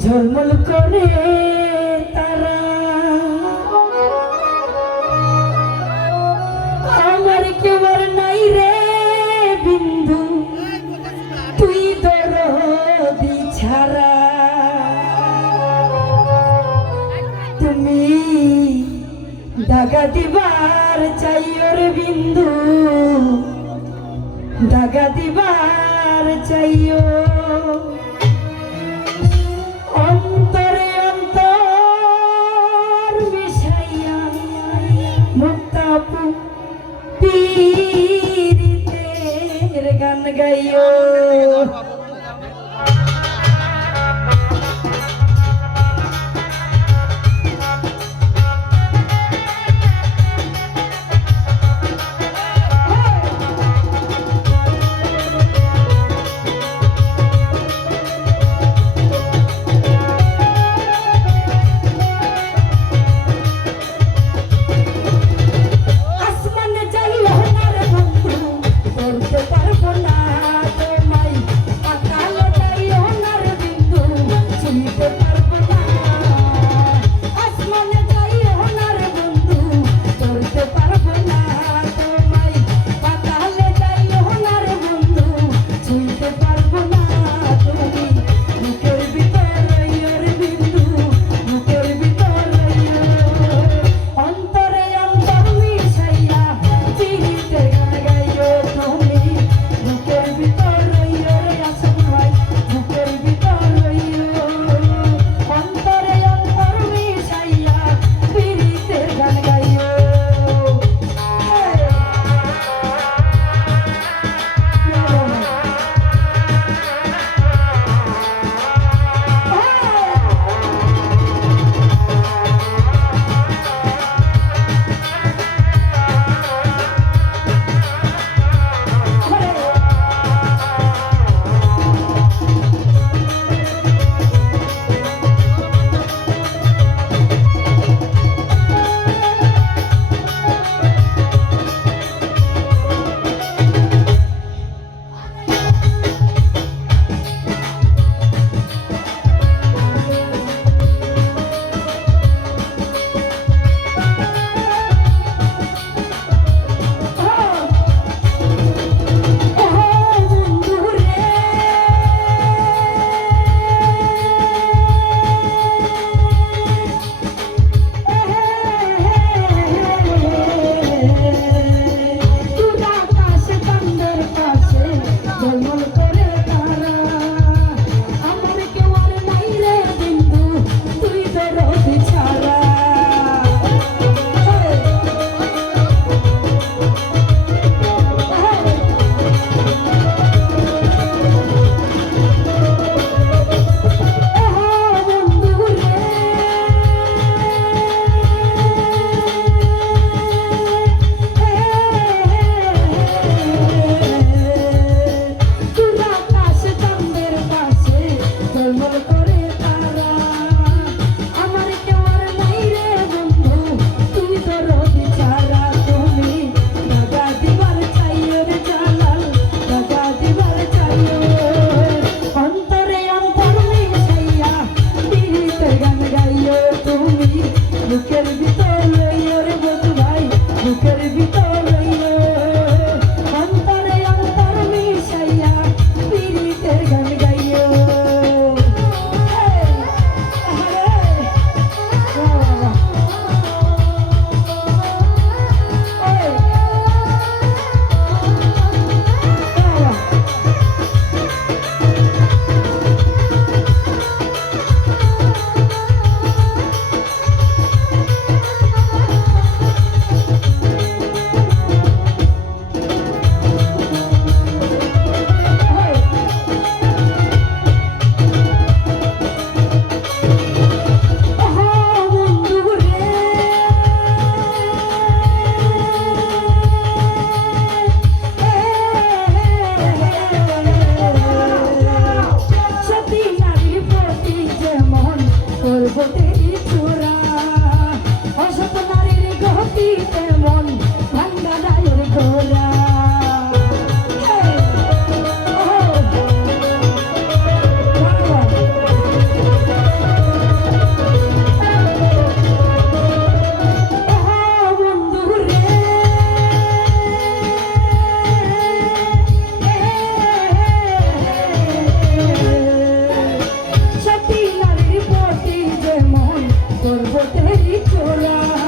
ঝলমল করে তারা। আমার কেবর নাই রে বিন্দু, তুই দরদি ছাড়া। তুমি দাগা দিবার চাইও রে বিন্দু, দাগা দিবার চাইও। গান গাইও Oh yeah.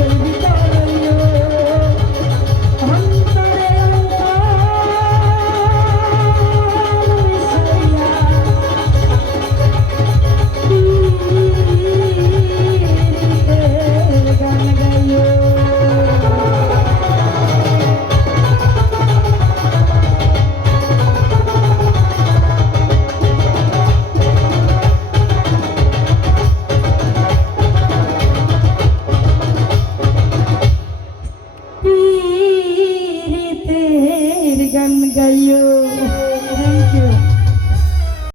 Thank you.